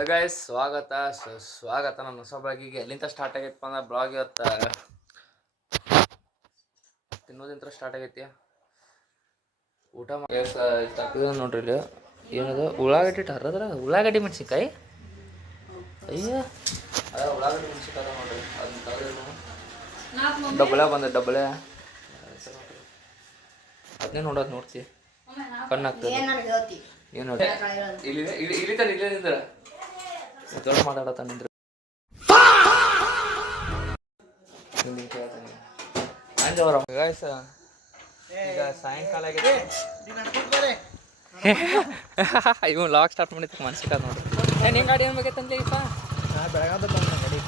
Guys ಸ್ವಾಗತ ನನ್ನ ಹೊಸ ಬ್ಲಾಗಿಗೆ. ಎಲ್ಲಿಂದ ಸ್ಟಾರ್ಟ್ ಆಗೈತಪ್ಪ ಅಂದ್ರೆ ಬ್ಲಾಗ್ ಇವತ್ತು ತಿನ್ನೋದಿಂತ್ರ ಸ್ಟಾರ್ಟ್ ಆಗೈತಿ. ಊಟ ಮಾಡಿ ನೋಡ್ರಿ ಇಲ್ಲಿ ಏನದು ಉಳ್ಳಾಗಡ್ಡಿ ಹರದ್ರ ಉಳ್ಳಾಗಡ್ಡಿ ಮೆಣಸಿನ್ಕಾಯಿ. ಅಯ್ಯ ಅದ ಉಳ್ಳಾಗಡ್ಡಿ ಮೆಣಸಿನ್ಕಾಯಿ ನೋಡ್ರಿ. ಅದನ್ನ ಡಬ್ಬಳೆ ಬಂದ ಡಬ್ಬಳೆ ಅದನ್ನೇ ನೋಡೋದು ನೋಡ್ತಿ ಕಣ್ಣಾಗ್ತದೆ. ಏನು ನೋಡಿ ಇಲ್ಲಿ ತಾನೆ ಇಲ್ಲೇ ನಿಂದ್ರ ದೊಡ್ಡ ಮಾತಾಡತ್ತ ನಿಂದ್ರ ಗಾಯ್ಸ್. ಈಗ ಸಾಯಂಕಾಲ ಆಗೈತೆ. ಇವ್ ಲಾಗ್ ಸ್ಟಾರ್ಟ್ ಮಾಡಿತ್ತು ಮನ್ಸಿಕ ನೋಡ್ರಿ. ನಿಂಗೆ ಗಾಡಿ ಏನು ಬೇಕೈತಂತ ಈಗ ಬೆಳಗಾದ ಗಾಡಿ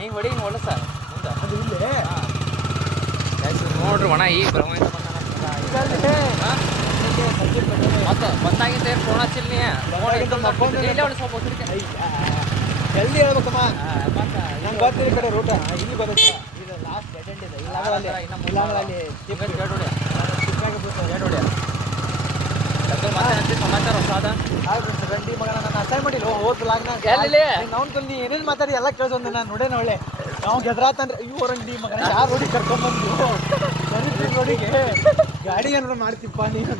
ಹಿಂಗೆ ಹೊಡಿ ಹಿಂಗೆ ಹೊಲಸ ಮುಂದೆ ನೋಡ್ರಿ ಒಣ ಈಗ ಬರವಂತ ಮತ್ತೆ ಬಂದಾಗಿಂದ ಏನು ಫೋನ್ ಹಚ್ಚಿಲ್ಲ ನೀ ಸ್ವಲ್ಪ ಜಲ್ದಿ ಹೇಳ್ಬೇಕಮ್ಮ. ನಂಗೆ ಗೊತ್ತಿಲ್ಲ ಈ ಕಡೆ ರೂಟ ಇಲ್ಲಿ ಬರುತ್ತೆ. ಇದು ಲಾಸ್ಟ್ ಡೆಡ್ ಎಂಡ್ ಇದೆ. ಸಮಾಚಾರ ಹೊಸಾದ ಗಂಡಿ ಮಗ ನಾನು ಅಸಹ್ಯ ಮಾಡಿಲ್ಲ. ಹೋದ್ ಲಾಗ್ನಾಗ ನಾವು ತಂದು ಏನೇನು ಮಾತಾಡಿ ಎಲ್ಲ ಕೇಳಿಸೊಂದು ನಾನು ನೋಡೇನ ಒಳ್ಳೆ ನಾವು ಗೆದ್ರಾತಂದ್ರೆ ಇವು ರಂಡಿ ಮಗನ ಯಾರು ರೋಡಿಗೆ ಕರ್ಕೊಂಡ್ಬಂದು ರೋಡಿಗೆ ಗಾಡಿ ಏನಾರು ಮಾಡ್ತಿಪ್ಪ ನೀನು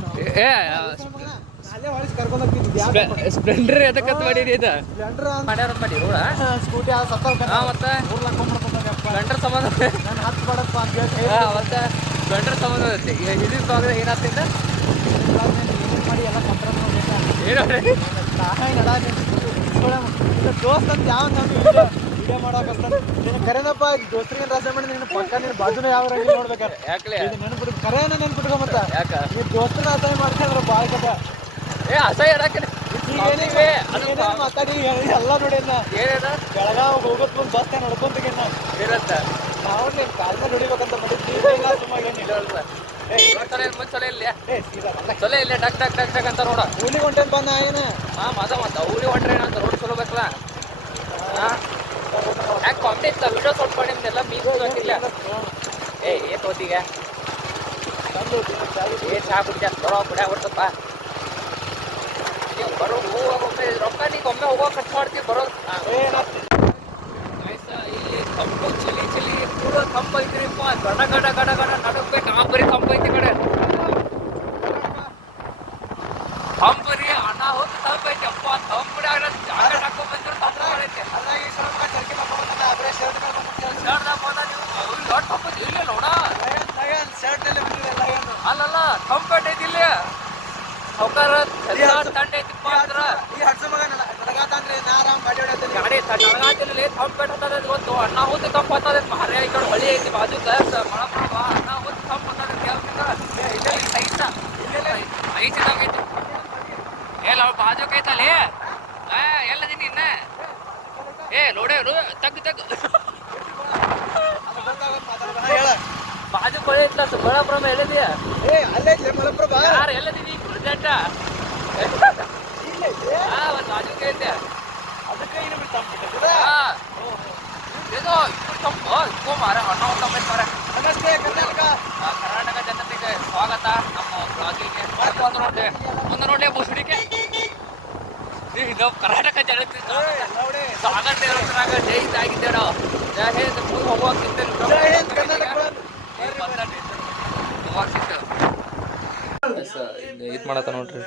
ಅಲ್ಲೇ ಹೊಳಿಸಿ ಕರ್ಕೊಂಡು ಹೋಗ್ತಿದ್ದೆ. ಸ್ಪ್ಲೆಂಡರ್ ಎದಕ್ಕಂತ ಮಾಡಿರಿ ಇದು ಸ್ಪ್ಲೆಂಡರ್ ಮಾಡ್ಯಾರ ಮಾಡಿ ಸ್ಕೂಟಿ ಮತ್ತೆ ಸ್ಪ್ಲೆಂಡರ್ ಸಂಬಂಧ ನಾನು ಹತ್ತು ಮಾಡಪ್ಪ ಅಂತ ಹೇಳಿ ಮತ್ತೆ ಸ್ಪ್ಲೆಂಡರ್ ಸಂಬಂಧ ಹಿಡಿದು ತಗೊಂಡ್ರೆ ಏನಾಗ್ತಿದ್ದ ಮಾಡಿ ಎಲ್ಲ ಕಂಪ್ರಮ್ ಏನು ದೋಸ್ತ್ ಅಂತ ಯಾವ ನಾನು ವಿಡಿಯೋ ಮಾಡಕಂತ ನೀನು ಕರೆನಪ್ಪ ದೋಸ್ತ್ರಿಗೆ ರಾಜ ಮಾಡಿ ನೀನು ಪಕ್ಕ ನೀನು ಬಾಜುನ ಯಾವ ರಂಗಿ ನೋಡ್ಬೇಕಾರೆ ಯಾಕಲೆ ನೆನ್ಬಿಟ್ಟು ಕರೆನ ನೆನ್ಬಿಟ್ಕೊ ಮತ್ತ ಯಾಕ ನೀವು ದೋಸ್ತರ ಅಸಹ್ಯ ಮಾಡ್ಕೊಂಡ್ರೆ ಭಾಳ ಕದ ಅಸಹ್ಯ ಮಾತಾಡಿ ಎಲ್ಲ ನೋಡಿ ಏನೇನ ಬೆಳಗಾವ್ ಹೋಗೋದ್ ಮುಂದೆ ಬಸ್ ನೋಡ್ಕೊಂತೀಗ ಇರತ್ತ ನಾವು ನೀನು ಕಾಲ್ನ ನೋಡಿಬೇಕಂತ ಮಾಡಿದ್ದೀವಿ ಸುಮ್ಮ ಚಲೋ ಇಲ್ಲ ಡಕ್ ಡಕ್ ಡಕ್ ಡಕ್ ಅಂತ ನೋಡ ಊರಿಗೆ ಹೊಂಟೇನ್ ಬಂದ ಏನ ಮತ್ತ ಊರಿಗೆ ಹೊಂಟ್ರೆ ಏನಂತ ರೋಡ್ ಚಲೋ ಬೇಕಲ್ಲ. ಯಾಕೆ ಕಾಂಪಿ ಇತ್ತ ವಿಡಿಯೋ ಸ್ವಲ್ಪ ನಿಮ್ದೆಲ್ಲ ಮೀನು ಹಾಕಿಲ್ಲ. ಏನ್ ಹೋತೀಗ ಚಹಾ ಕುಡಿದ ಬರೋ ಕುಡಿಯ ಬಿಡ್ತಪ್ಪ. ನೀವು ಬರೋ ಹೋಗೊಮ್ಮೆ ರೊಕ್ಕ ನೀವು ಒಮ್ಮೆ ಹೋಗೋ ಖರ್ಚು ಮಾಡ್ತೀವಿ ಬರೋದು. ಇಲ್ಲಿ ತಂಪು ಚಳಿ ಚಳಿ ಪೂರ ತಂಪು ಐತ್ರಿಪ್ಪ. ಗಡ ಗಡ ಗಡ ಗಡ ನಡಕ್ಬೇಕು ಬರೀ ತಂಪು ಐತಿ ಕಡೆ ತಂಪರಿ ಅನಾಹುತ ತಂಪು ಐತಿ ಅಪ್ಪ. ತಂಪುಡಿ ಆಗ ಜಾಕೆಟ್ ಹಾಕೊಂಡ್ ಬಂದ್ರೆ ತಂಪು ಮಾಡೈತೆ. ಇಲ್ಲ ನೋಡ ಅಲ್ಲಲ್ಲ ತಂಪೇಟ್ ಐತಿ ಇಲ್ಲಿ ಸೌಕಾರ ತಂಡ ಐತಿಪ್ಪ ಅಂದ್ರ ಗಾಡಿ ತಡಗಾತಿಲ್ಲ ತಂಪೇಟ್ ಹತ್ತದ ಗೊತ್ತು. ಅನಾಹುತ ತಂಪು ಹತ್ತದ ಮಾರೇ ಈ ಕಡೆ ಹೊಳಿ ಐತಿ ಬಾಜು ಮಳಪ್ರಭ ಅನಾಹುತ ತಂಪು ಹತ್ತದ ಐತಿದಂಗೈತಿ. ಎಲ್ಲ ಅವ್ಳು ಬಾಜು ಕೈತಲ್ಲಿ ಎಲ್ಲದೀನಿ ಇನ್ನ ನೋಡೇ ತಗ್ ಬಾಜು ಕೊಳೆ ಇಟ್ಲ ಮಳಪ್ರಭ ಎಲ್ಲಿದೆಯಾ ಯಾರು ಎಲ್ಲದೀನಿ ಗುರುಜಾಟ ಒಂದು ಬಾಜು ಕೈತೆ ಅದಕ್ಕೆ ಇನ್ನೊಬ್ರು ತಂದ್ಬಿಟ್ಟು ಇದು ಇಬ್ಬರು ತಂಪು ಇಕ್ಕೋ ಮಾರ ಅಣ್ಣ ತಂಬೈತೆ ಮಾರ. ನಮಸ್ತೆ ಕರ್ನಾಟಕ ಜನತೆಗೆ ಸ್ವಾಗತ ನಮ್ಮ ಬ್ಲಾಗಿಗೆ. ಒಂದು ನೋಡ್ಲೆ ಬುಸುಡಿಕೆ ಇದು ಕರ್ನಾಟಕ ಜನತೆ ಸ್ವಾಗತ ಇರೋದ್ರಾಗ ಜೈ ಆಗಿದ್ದೇಡ ಜೈ ಹಿಂದ್ ಮುಂದೆ ಹೋಗುವಾಗ್ತಿದ್ದೆ ಇದು ಮಾಡತ್ತ ನೋಡ್ರಿ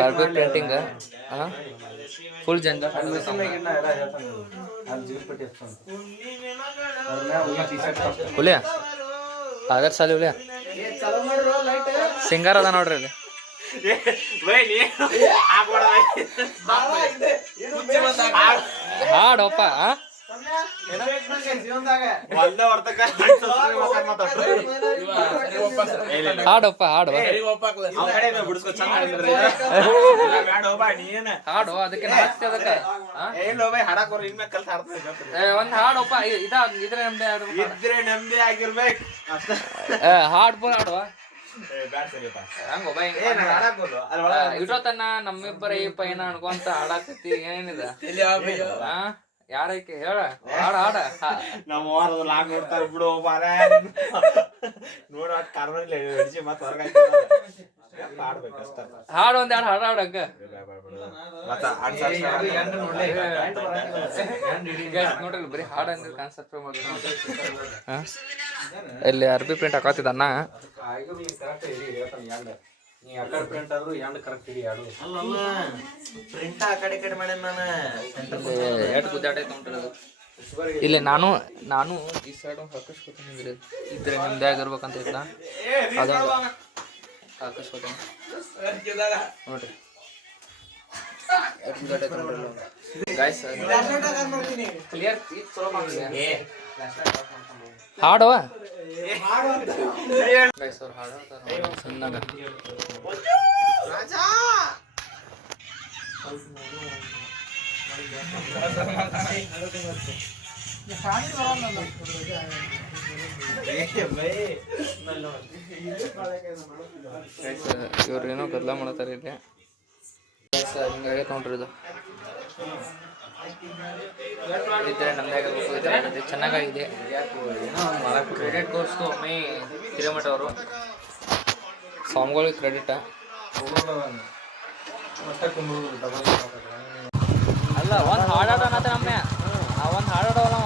ಕಾರ್ಬೆಟ್ ಪೇಂಟಿಂಗ್ ಫುಲ್ ಜಂಗ ಹುಲಿಯ ಆಗರ್ ಸಾಲಿ ಹುಲಿಯ ಸಿಂಗಾರ ಅದ ನೋಡ್ರಿ ಅಲ್ಲಿ. ಹಾಡಪ್ಪ ಹಾಡಪ್ಪ ಹಾಡು ಹಾಡು ಅದಕ್ಕೆ ಒಂದ್ ಹಾಡಪ್ಪ ಇದ್ರೆ ನೆಮ್ಮದಿ ಆಗಿರ್ಬೇಕು ಹಾಡ್ ಹಾಡುವ ಇಟ್ಟೋತನ ನಮ್ಮಿಬ್ಬರ ಈ ಪೈನ ಅನ್ಕೊಂತ ಹಾಡಾಕತಿ ಏನಿದ ಯಾರೈಕೆ ಹೇಳ ಹಾಡ ಹಾಡ ನಮ್ಮ ವಾರದ ಲಾಗ್ ನೋಡ್ತಾರೆ ಬಿಡು ಮಾರ ನೋಡ ಕಾರ್ಬನ್ ಹಿಡಿಸಿ ಮತ್ತೆ ಹೊರಗೆ ಹಾಡು ಒಂದೆರಡು ಹಾಡು ಹಂಗ ನೋಡ್ರಿ ಬರೀ ಹಾಡು ಹಂಗ ಕಾನ್ಸೆಪ್ಟ್ ಇಲ್ಲಿ ಅರ್ಬಿ ಪ್ರಿಂಟ್ ಹಾಕತ್ತಿದ್ದಣ್ಣ ಎಷ್ಟು ಗುದ್ದಾಟೈತೆ ನೋಡ್ರಿ ಅದು ಇಲ್ಲಿ ನಾನು ಈ ಸೈಡ್ ಹಾಕಿಸ್ಕೊತೀನಿ ಇದ್ರೆ ನಿಮ್ದಾಗ ಇರ್ಬೇಕಂತ ಇತ್ತ ಅದೊಂದು ಹಾಕಿಸ್ಕೊತೀನಿ ನೋಡ್ರಿ ಹಾಡುವ ಗೈಸ್ ಅವ್ರು ಹಾಡು ಸಣ್ಣಗ ಇವ್ರು ಏನೋ ಗದ್ದಲ ಮಾಡತ್ತಾರೆ ಇಲ್ಲಿ ಹಿಂಗಾಗೈತೆ ನೋಡ್ರಿ ಇದು ಇದ್ರೆ ನಮ್ದಾಗ ಚೆನ್ನಾಗಿದೆ ಕ್ರೆಡಿಟ್ ಕೋರ್ಸ್ಗೂ ಒಮ್ಮೆ ಹಿರೇಮಠ ಅವರು ಸ್ವಾಮಿಗಳಿಗೆ ಕ್ರೆಡಿಟ ಅಲ್ಲ ಒಂದು ಹಾಡಾಡೋಣ ನಮ್ಮನೆ ಒಂದು ಹಾಡಾಡೋಲ್ಲ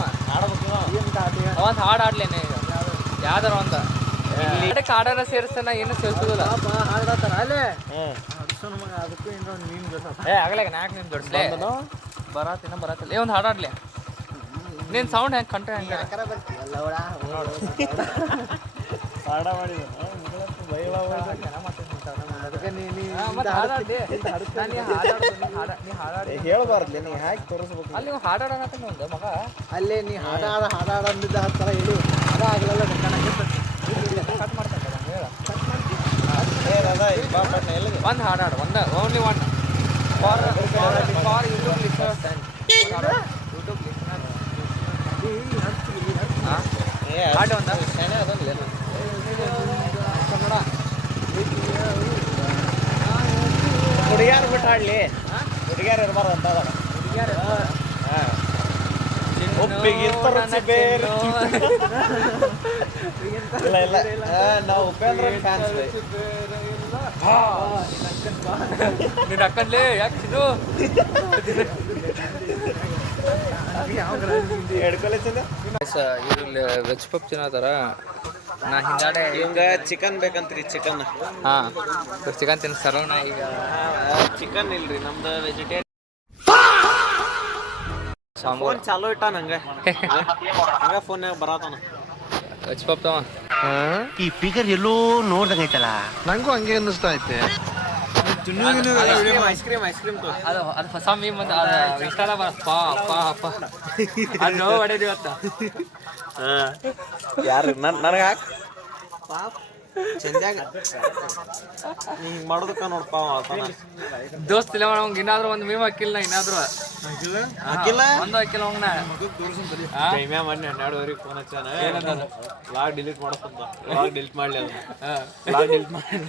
ಒಂದು ಹಾಡು ಆಡ್ಲೇನೆ ಯಾವ್ದಾರ ಒಂದು ಹಾಡಾರ ಸೇರಿಸ್ತಾನ ಏನು ಸೇರಿಸೋದಿಲ್ಲ ಹಾಡಾಡ್ತಾರ ಅಲ್ಲೇ ಅದಕ್ಕೂ ಆಗಲ್ಲ ನಾಲ್ಕು ನಿಮ್ ದೊಡ್ಡ ಬರತ್ತಿನ ಬರತ್ತಿಲ್ಲ ಒಂದು ಹಾಡಾಡ್ಲಿ ನೀನ್ ಸೌಂಡ್ ಹೆಂಗೆ ಕಂಟ್ರೆ ಹೆಂಗೆ ಹಾಡ ಮಾಡಿದ ಹೇಳ್ಬಾರ್ದು ನೀ ಹಾಕಿ ತೋರಿಸ್ಬೇಕು ಅಲ್ಲಿ ನೀವು ಹಾಡಾಡೋಣ ಒಂದು ಮಗ ಅಲ್ಲೇ ನೀ ಹಾಡಾಡಿದ್ದ ಹತ್ತರ ಹೇಳು ಅದ ಆಗಲ್ಲ ಕಟ್ ಮಾಡ್ತಾರೆ ಒಂದು ಹಾಡಾಡು ಒಂದು only one for YouTube listeners YouTube listeners ಹಾಡು ಒಂದು ಕನ್ನಡ ಹುಡುಗಿಯಾರು ಬಿಟ್ಟು ಹಾಡ್ಲಿ ಹುಡುಗಿಯಾರು ಇರಬಾರ್ದು ಅಂತ ಹುಡುಗಿಯಾರು ಇಲ್ಲ ನಾವು ಉಪೇಂದ್ರ ಫ್ಯಾನ್ಸ್ ನೀನು ಅಕ್ಕನ್ಲೇ ಯಾಕೆ ಚಿನ್ನು ಇವ್ರಲ್ಲಿ ವೆಜ್ ಪಪ್ ತಿನ್ನತ್ತಾರ ನಾ ಹಿಂದಾಡೆ ಹಿಂಗ ಚಿಕನ್ ಬೇಕಂತ್ರಿ ಚಿಕನ್ ಹಾಂ ಚಿಕನ್ ತಿನ್ನಿಸ್ತಾರ ನಾ ಈಗ ಚಿಕನ್ ಇಲ್ರಿ ನಮ್ದು ವೆಜಿಟೇರಿಯನ್ ಸಾಂಬಾರ್ ಚಾಲೋ ಇಟ್ಟ ನಂಗೆ ಹಂಗ ಫೋನ್ಯಾಗ ಬರತಾನ ವೆಜ್ ಪಪ್ ತವ ಈ ಫಿಗರ್ ಎಲ್ಲೋ ನೋಡ್ದಂಗೈತಲ್ಲ ನಂಗೂ ಹಂಗೆ ಅನ್ನಿಸ್ತಾ ಐತೆ ಐಸ್ ಕ್ರೀಮ್ ಅದು ಹೊಸ ಮೀಮ್ ಬಂದ ಅದು ಇನ್ಸ್ಟಾದ ಪಾ ಪಾ ಪಾ ಅದು ನೋವು ಹೊಡೆದು ಇವತ್ತು ಯಾರು ನನಗೆ ಹಾಕ್ ಪಾಪ್ ಚಂದ್ಯಾಗ ನೀ ಹಿಂಗೆ ಮಾಡೋದಕ್ಕ ನೋಡಪ್ಪ ದೋಸ್ತ್ ಇಲ್ಲ ಅವ್ನಿಗೆ ಇನ್ನಾದ್ರೂ ಒಂದು ಮೀಮ್ ಹಾಕಿಲ್ಲ ಇನ್ನಾದ್ರೂ ಹಾಕಿಲ್ಲ ಒಂದು ಹಾಕಿಲ್ಲ ಅವ್ನ ಕೈಮ್ಯಾ ಮಾಡಿ 12 ಫೋನ್ ಹಚ್ಚಾನ ಏನಂದ ಲಾಗ್ ಡಿಲೀಟ್ ಮಾಡಸ್ತಂತ ಲಾಗ್ ಡಿಲೀಟ್ ಮಾಡ್ಲಿ ಅದು ಲಾಗ್ ಡಿಲೀಟ್ ಮಾಡಿ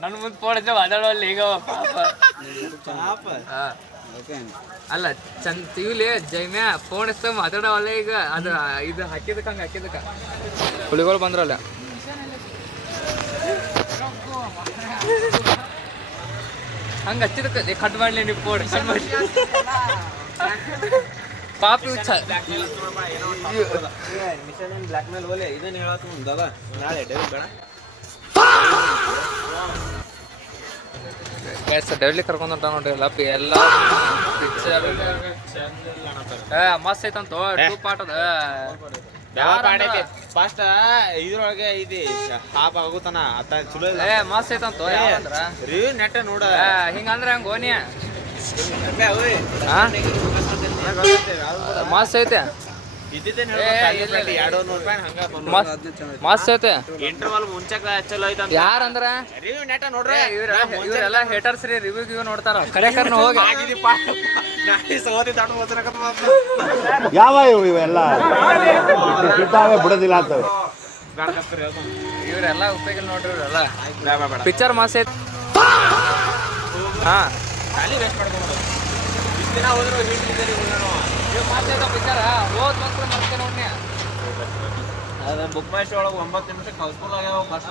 ನನ್ನ ಮುಂದೆ ಫೋನ್ ಹಚ್ಚ ಮಾತಾಡೋಲ್ಲ ಈಗ ಪಾಪ ಅಲ್ಲ ಚಂದ ಇವಲಿ ಜೈಮ್ಯಾ ಫೋನ್ ಹಚ್ಚ ಮಾತಾಡೋಲ್ಲ ಈಗ ಅದು ಇದು ಹಾಕಿದಕ್ಕೆ ಹಂಗೆ ಹಾಕಿದಕ್ಕೆ ಹುಳಿಗಳು ಬಂದ್ರಲ್ಲ ಹಂಗೆ ಹಚ್ಚಿದಕ್ಕೆ ಕಟ್ ಮಾಡಲಿ ನೀವು ಫೋನ್ ಕಟ್ ಮಾಡಿ ಪಾಪ ಮಿಷನ್ ಬ್ಲಾಕ್ ಮೇಲ್ ಹೋಲೆ ಇದನ್ನ ಹೇಳತ್ ಮುಂದದ ನಾಳೆ ಡೈರೆಕ್ಟ್ ಬೇಡ ಡೈಲಿ ಕರ್ಕೊಂಡ್ ಹೊಂಟ ನೋಡ್ರಿ ಎಲ್ಲ ಪಿಕ್ಚರ್ ಮಸ್ತ್ ಐತಂತ ಟೂ ಪಾರ್ಟ್ ಅದ ಫಸ್ಟ್ ಇದ್ರೊಳಗೆ ಇದೆ ಹಾಪ್ ಆಗುತ್ತಾನ ಅತ್ತ ಚಲೋ ಮಸ್ತ್ ಐತಂತ ರಿವ್ಯೂ ನೆಟ್ಟ ನೋಡ ಹಿಂಗಂದ್ರೆ ಹಂಗ ಓನಿಯ ಮಸ್ತ್ ಐತೆ ಮಸ್ತ್ ಐತೆ ಇಂಟರ್ವಲ್ ಮುಂಚೆ ಚಲೋ ಐತ ಯಾರಂದ್ರ ರಿವ್ಯೂ ನೆಟ್ಟ ನೋಡ್ರಿ ಇವರೆಲ್ಲ ಹೇಟರ್ಸ್ ರೀ ರಿವ್ಯೂ ನೋಡ್ತಾರ ಕರೆಕರ್ನ ಹೋಗಿ ಯಾವ ಇವೆಲ್ಲ ಬಿಡೋದಿಲ್ಲ ಅಂತವೆ ಇವರೆಲ್ಲ ಉಪಯೋಗ ನೋಡ್ರಿ ಇವರೆಲ್ಲ ಪಿಕ್ಚರ್ ಮಸ್ತ್ ಐತೆ ಹಾ ಖಾಲಿ ವೇಸ್ಟ್ ಮಾಡ್ಕೊಂಡು ಇಷ್ಟು ದಿನ ಹೋದ್ರು ಪಿಕ್ಚರ್ ಹೋದ್ ಮಾತ್ರ ಮರ್ತೇ ನೋಡಿ ಅದು ಬುಕ್ ಮೈ ಶೋ ಒಳಗೆ 9 ನಿಮಿಷಕ್ಕೆ ಹೌಸ್ಫುಲ್ ಆಗ್ಯಾವ ಬಸ್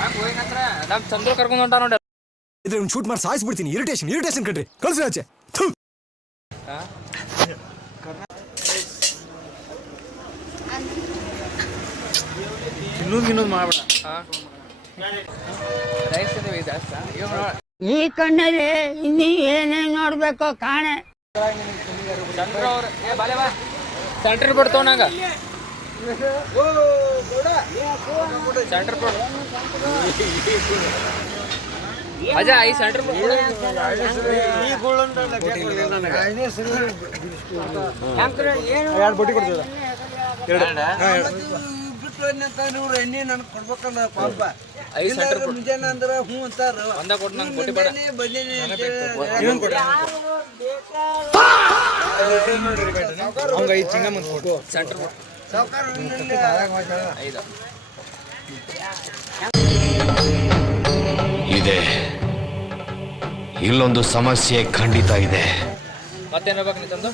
ಹಂಗೆ ಹೋಗಿನಂತ್ರ ನಮ್ಮ ಚಂದ್ರ ಕರ್ಕೊಂಡು ಹೊಂಟ ನೋಡಿ. ಇದ್ರೆ ಒಂದು ಶೂಟ್ ಮಾಡಿ ಸಾಯಿಸ್ಬಿಡ್ತೀನಿ. ಇರಿಟೇಷನ್ ಕಣ್ರಿ, ಕಳ್ಸಿ ಆಚೆ. ಇನ್ನೊಂದು ಮಾಡ್ಬೇಡ. ರೈಸ್ ಇದೀವಿ ಜಾಸ್ತಿ ಈ ಕಣ್ಣಲ್ಲಿ ಇನ್ನೀ ಏನೇನು ನೋಡ್ಬೇಕೋ ಕಾಣೆ. ಚಂದ್ರ ಅವ್ರು ಬಾಲೆ ಬಾ ಸೆಂಟ್ರ್ ಬಿಡ್ತಾವ ನಂಗೆ ಸೆಂಟ್ರ್ ಬಿಡು ಅಜಾ ಈ ಸೆಂಟ್ರ್ ಎರಡು ಬೋಟಿ ಕೊಡ್ತದ ಎಣ್ಣೆ ನನಗೆ ಕೊಡ್ಬೇಕಲ್ಲ ಪಾಪ. 5 ಸೆಂಟ್ರ್ ಮುಂಜಾನೆ ಅಂದ್ರೆ ಹ್ಞೂ ಅಂತಾರ. ಒಂದ ಕೊಟ್ಟು ನಂಗೆ ಬೋಟಿ ಬೇಡ ಅವಂಗ ಈ ಚಿಂಗಮ್ಮನ ಫೋಟೋ ಸೆಂಟ್ರ್ ಸಾವ್ಕಾರ 5 ಇದೆ. ಇಲ್ಲೊಂದು ಸಮಸ್ಯೆ ಖಂಡಿತ ಇದೆ. ಮತ್ತೇನು ಬೇಕು ನೀ ತಂದು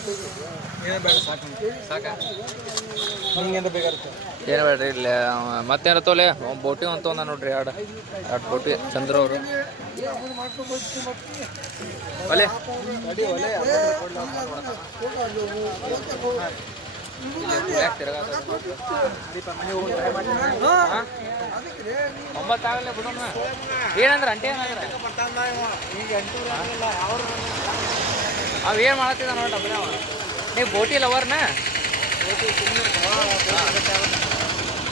ಸಾಕ ನಿಂಗೆಂತ ಬೇಕಾಗುತ್ತೆ ಏನು ಬೇಡ್ರಿ ಇಲ್ಲ ಮತ್ತೇನು ತೋಲೆ ಬೋಟಿ ಅಂತ ಒಂದ ನೋಡ್ರಿ ಎರಡು ಬೋಟಿ ಚಂದ್ರ ಅವರು ಒಲೆ ಒಂಬತ್ತಾಗಲೇ ಬಿಡೋಣ ಏನಂದ್ರೆ ಅಂಟೆ ಏನಾದ್ರೆ ಅವ ಏನು ಮಾಡತ್ತಿದ ನೋಡ್ರಿ ಅಬ್ಬನೇ ಅವ ನೀವು ಬೋಟಿ ಲವರ್ನ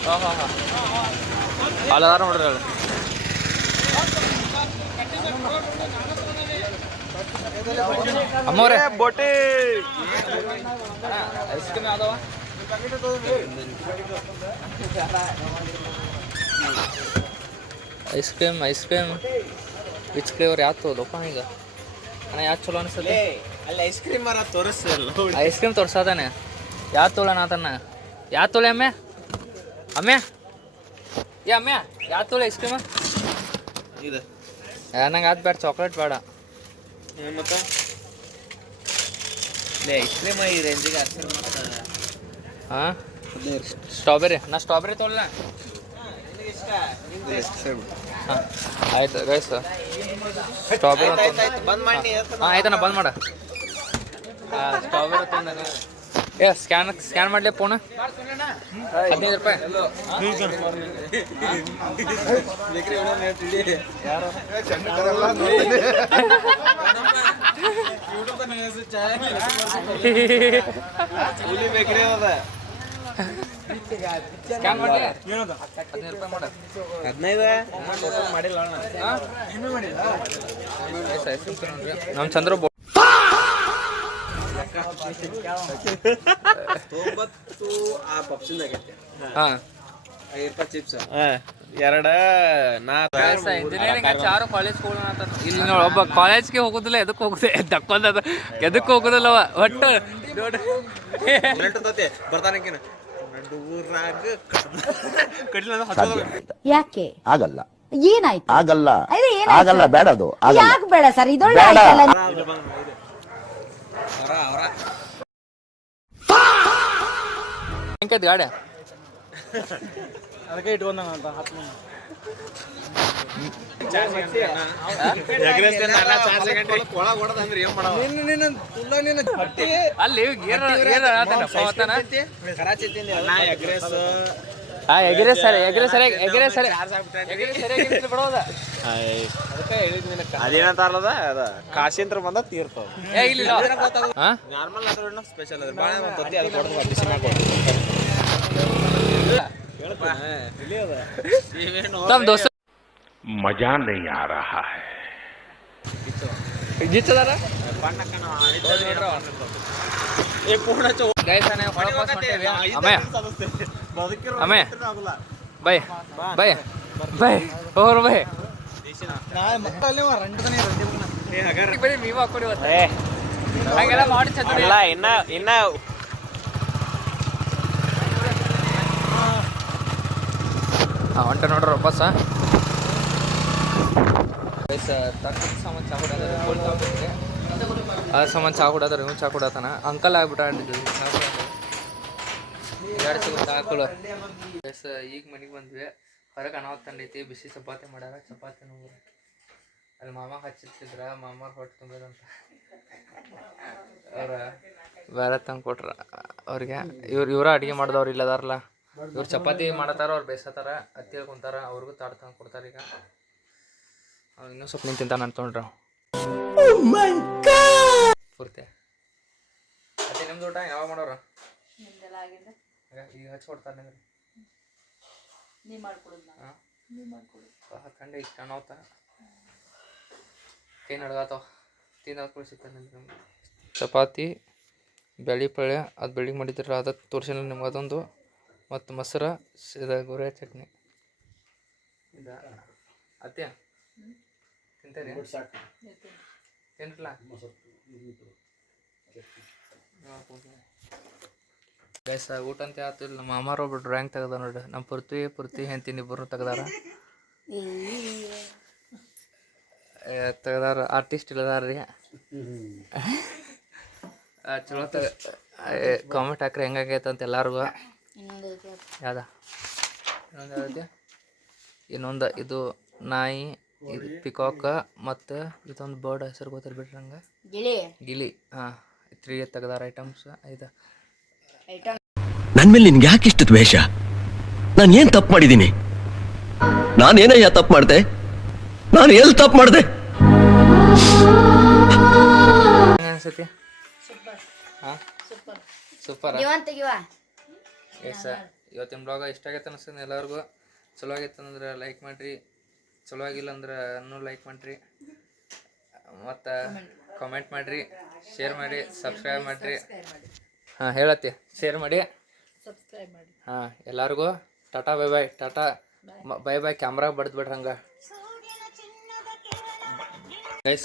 ಹಾಂ ಹಾಂ ಹಾಂ ಅಲ್ಲದಾರ ನೋಡ್ರಿ ಅಲ್ಲಿ ಅಮ್ಮವ್ರೆ ಬೋಟಿ ಐಸ್ ಕ್ರೀಮ್ ಯಾವ್ದವ ಐಸ್ ಕ್ರೀಮ್ ವಿಚ್ ಫ್ಲೇವರ್ ಯಾವ್ದು ತೋದಪ್ಪ ಈಗ ಅಣ್ಣ ಯಾವ್ದು ಚಲೋ ಅನಿಸುತ್ತೆ ಅಲ್ಲಿ ಐಸ್ ಕ್ರೀಮ್ ಮರ ತೋರಿಸ್ತಿಲ್ಲ ಐಸ್ ಕ್ರೀಮ್ ತೋರ್ಸದಾನೆ ಯಾವ್ದು ತೊಗೊಳ್ಳೋಣ ಆತನ ಯಾವ್ದು ತೊಳೆ ಅಮ್ಮೆ ಅಮ್ಮೆ ಏ ಅಮ್ಮೆ ಯಾವ್ದು ತೊಳೆ ಐಸ್ ಕ್ರೀಮ್ ಇದು ನಂಗೆ ಅದು ಬೇಡ ಚಾಕ್ಲೇಟ್ ಬೇಡ ಮತ್ತೆ ಐಸ್ ಕ್ರೀಮ್ ಈ ರೇಂಜಿಗೆ ಹಾಂ ಸ್ಟ್ರಾಬೆರಿ ನಾ ಸ್ಟ್ರಾಬೆರಿ ತೊಗೊಳ್ಳ ಹಾಂ ಆಯ್ತು ಗೈಸ್ ಸ್ಟ್ರಾಬೆರಿ ಬಂದ್ ಮಾಡಿ ಹಾಂ ಆಯ್ತಣ್ಣ ಬಂದ್ ಮಾಡ ಸ್ಟ್ರಾಬೆರಿ ತೊಗೊಂಡ ಏ ಸ್ಕ್ಯಾನ್ ಮಾಡಲಿ ಫೋನ್ 15 ರೂಪಾಯಿ ಬೇಕ್ರಿ ಅದ ಸ್ಕ್ಯಾನ್ ಮಾಡಲಿ 15 ರೂಪಾಯಿ ಮಾಡ 15 ಮಾಡಿಲ್ಲ ನಮ್ಮ ಚಂದ್ರ ಆ ಪಪ್ಸಿಂದಾಗೈತೆ ಹಾಂ 20 ಚಿಪ್ಸ್ ಎರಡು ಇಂಜಿನಿಯರಿಂಗ್ ಚಾರು ಕಾಲೇಜ್ ಇಲ್ಲಿ ನೋಡಿ ಒಬ್ಬ ಕಾಲೇಜ್ಗೆ ಹೋಗೋದಿಲ್ಲ ಎದಕ್ಕೆ ಹೋಗುದೆ ದಕ್ಕೊಂದದ ಎದಕ್ಕೆ ಹೋಗೋದಿಲ್ಲವ ಒಟ್ಟು ಬರ್ತಾನಕಿನ ಯಾಕೆ ಆಗಲ್ಲ ಏನಾಯ್ತು? ಆಗಲ್ಲ ಅದೇ ಏನಾಯ್ತು? ಆಗಲ್ಲ ಬೇಡ ಅದು ಆಗಲ್ಲ ಯಾಕೆ ಬೇಡ ಸರ್? ಇದೊಳ್ಳೆ ಬೇಡ. ಆಯ್ತಲ್ಲ. ಹೆಂಗೈತೆ ಗಾಡಿ ಅದಕ್ಕೆ ಇಟ್ಕೊಂಡ ಅಂತ 10 ಅಲ್ಲಿ ಬಿಡೋದ ಅದೇನಂತಾರಲ್ಲ ಅದ ಕಾಶಿಂತ್ರ ಬಂದ ತೀರ್ತಾವ ನಾರ್ಮಲ್ ಸ್ಪೆಷಲ್ ಅದ ಬಾಳೆ ತತ್ತಿ ಅದು ಕೊಡ್ಬೇಕು ಬಿಸಿ ಮಾಡ್ಕೊಡ್ಬೇಕು ತಮ್ಮ ದೋಸ್ತ मजा नहीं आ रहा है. ಗಿಚ್ಚದಾರ ಅಮ್ಮೆ ಬೈ ಬೈ ಬೈ ಹೋಗ್ರು ಬೈ ಬರೀ ಮೀವು ಹಾಕೊಡಿ ಹಾಗೆಲ್ಲ ಮಾಡಿ ಅಲ್ಲ ಇನ್ನ ಹೊಂಟ ನೋಡ್ರಿ ಬಸ್ ತಕ್ಕ ಸಾಮಾನು ಚಾ ಕುಡಿಯೋದ್ರೆ ಆ ಸಾಮಾನು ಚಾ ಕುಡಿಯೋದ್ರೆ ಇವ್ನು ಚಾ ಕುಡಿಯತಾನ ಅಂಕಲ್ ಆಗ್ಬಿಟ್ಟ ಎರಡು ಸಿಗುತ್ತೆ ಹಾಕಲು. ಎಸ್ ಈಗ ಮನೆಗೆ ಬಂದ್ವಿ. ಹೊರಗೆ ಅನಾವತ್ ತಂಡೈತಿ, ಬಿಸಿ ಚಪಾತಿ ಮಾಡ್ಯಾರ. ಚಪಾತಿ ನೋಡ್ರಿ ಅಲ್ಲಿ ಮಾಮ ಹಚ್ಚಿರ್ತಿದ್ರ, ಮಾಮ ಹೊಟ್ಟೆ ತುಂಬಿದಂತ ಅವ್ರ ಬೇರೆ ತಂದು ಕೊಟ್ರ ಅವ್ರಿಗೆ. ಇವ್ರ ಅಡುಗೆ ಮಾಡಿದವ್ರು ಇಲ್ಲದಾರಲ್ಲ, ಇವ್ರು ಚಪಾತಿ ಮಾಡತ್ತಾರ, ಅವ್ರು ಬೇಯಿಸತ್ತಾರ, ಹತ್ತಿ ಕುಂತಾರ. ಅವ್ರಿಗೂ ತಾಟ್ ತಂದು ಕೊಡ್ತಾರೆ. ಈಗ ಅವ್ರು ಇನ್ನೂ ಸ್ವಲ್ಪ ನಿಂತಿಂತಾನ ಅಂತೊಂಡ್ರ ಪೂರ್ತಿ. ಮತ್ತೆ ನಿಮ್ದು ಊಟ ಯಾವಾಗ ಮಾಡೋರು? ಈಗ ಹಚ್ಚಿ ಕೊಡ್ತಾರೆ ಹಾಕಂಡೆ ಇಷ್ಟ ಅನ್ನೋತ ಕೈ ನಡ್ಗಾತಾವ. ತಿಂದು ಸಿಗ್ತಾನೆ ನಮ್ಗೆ ಚಪಾತಿ, ಬೆಳೆ ಪಳ್ಯ. ಅದು ಬೆಳಿಗ್ಗೆ ಮಾಡಿದ್ರಲ್ಲ, ಅದು ತೋರಿಸಿಲ್ಲ ನಿಮ್ಗೆ. ಅದೊಂದು ಮತ್ತು ಮೊಸರು, ಇದು ಗೋರೆ ಚಟ್ನಿ. ಇದು ಅತ್ತೆ ತಿಂತೀರಿ? ತಿನ್ರಲ್ಲ. ಗೈಸ್ ಊಟ ಅಂತ ಆಯ್ತು. ಇಲ್ಲ ನಮ್ಮ ಮಾಮಾರ ಒಬ್ರು ಡ್ರಾಯಿಂಗ್ ತೆಗ್ದ ನೋಡಿ. ನಮ್ಮ ಪೃಥ್ವಿ ಹೆಂಡ್ತಿನ ಇಬ್ಬರು ತೆಗ್ದಾರ. ಆರ್ಟಿಸ್ಟ್ ಇಲ್ಲದಾರ ರೀ. ಚಲೋ ಕಾಮೆಂಟ್ ಹಾಕ್ರಿ ಹೆಂಗಾಗೈತೆ ಅಂತ ಎಲ್ಲರಿಗೂ. ಯಾವ್ದ ಇನ್ನೊಂದು ಇದು ನಾಯಿ, ಇದು ಪಿಕಾಕ, ಮತ್ತು ಇದೊಂದು ಬರ್ಡ್ ಹೆಸರು ಗೊತ್ತಿಲ್ಲ ಬಿಡ್ರಿ ನಂಗೆ. ಗಿಳಿ. ಹಾಂ 3 ತೆಗ್ದಾರ ಐಟಮ್ಸ್. ಇದು ನನ್ ಮೇಲೆ ನಿನ್ಗೆ ಯಾಕೆ ಇಷ್ಟು ದ್ವೇಷ? ನಾನು ಏನ್ ತಪ್ಪು ಮಾಡಿದ್ದೀನಿ? ನಾನೇನಯ್ಯ ತಪ್ಪು ಮಾಡ್ದೆ? ನಾನು ಎಲ್ಲಿ ತಪ್ಪು ಮಾಡ್ದೆ? ಅನ್ಸತಿ? ಹಾಂ ಸೂಪರ್. ಎಸ್ ಇವತ್ತಿನ ಬ್ಲಾಗ ಇಷ್ಟ ಆಗೈತೆ ಅನಿಸ್ತದೆ ಎಲ್ಲರಿಗೂ. ಚಲೋ ಆಗೈತೆ ಅಂದ್ರೆ ಲೈಕ್ ಮಾಡಿರಿ, ಚಲೋ ಆಗಿಲ್ಲ ಅಂದ್ರೆ ಲೈಕ್ ಮಾಡಿರಿ, ಮತ್ತು ಕಾಮೆಂಟ್ ಮಾಡಿರಿ, ಶೇರ್ ಮಾಡಿ, ಸಬ್ಸ್ಕ್ರೈಬ್ ಮಾಡಿರಿ. ಹಾಂ ಹೇಳತ್ತಿ, ಶೇರ್ ಮಾಡಿ, ಹಾಂ ಎಲ್ಲರಿಗೂ tata bye bye. Tata bye bye. Camera ಬಡ್ದ್ಬಿಡ್ರಿ ಹಂಗೆ ಗೈಸ್.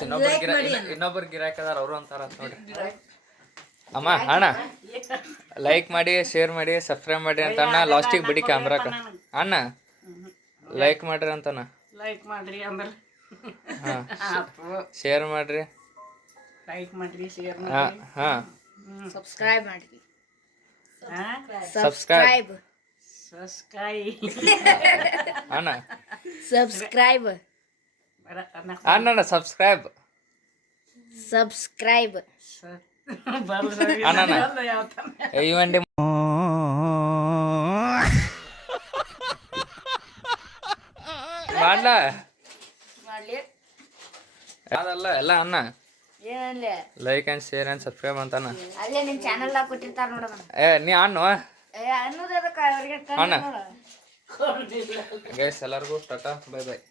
ಇನ್ನೊಬ್ರು ಗಿರಾಕದಾರ ಅವರು ಅಂತಾರ ನೋಡ್ರಿ. ಅಮ್ಮ ಅಣ್ಣ ಲೈಕ್ ಮಾಡಿ, ಶೇರ್ ಮಾಡಿ, ಸಬ್ಸ್ಕ್ರೈಬ್ ಮಾಡಿ ಅಂತ ಅಣ್ಣ. ಲಾಸ್ಟಿಗೆ ಬಿಡಿ ಕ್ಯಾಮ್ರಾಕ. ಅಣ್ಣ ಲೈಕ್ ಮಾಡ್ರಿ ಅಂತಾನ. ಲೈಕ್ ಮಾಡ್ರಿ ಅಂದ್ರೆ ಹಾಂ ಶೇರ್ ಮಾಡ್ರಿ, ಲೈಕ್ ಮಾಡ್ರಿ, ಶೇರ್ ಹಾಂ ಹಾಂ ಸಬ್ಸ್ಕ್ರೈಬ್ ಮಾಡಿ. ಸಬ್ಸ್ಕ್ರೈಬ್ ಅಣ್ಣ. ಸಬ್ಸ್ಕ್ರೈಬ್ ಅಣ್ಣ ಸಬ್ಸ್ಕ್ರೈಬ್ ಅಣ್ಣ. ಇವಂಡಿ ಮಾಡ್ಲ ಯಾವ್ದಲ್ಲ ಎಲ್ಲ ಅಣ್ಣ. Like and share and subscribe ಅಂತಾನ. ಅಲ್ಲೇ ನಿಮ್ಮ ಚಾನಲ್ದಾಗ ಕೊಟ್ಟಿರ್ತಾರ ನೋಡೋಣ. ನೀ ಅಣ್ಣ ಅನ್ನೋದು ಅದಕ್ಕೆ ಅವ್ರಿಗೆ ಅಣ್ಣ. ಗೈಸ್ ಎಲ್ಲರಿಗೂ ಟಾಟಾ ಬೈ ಬಾಯ್.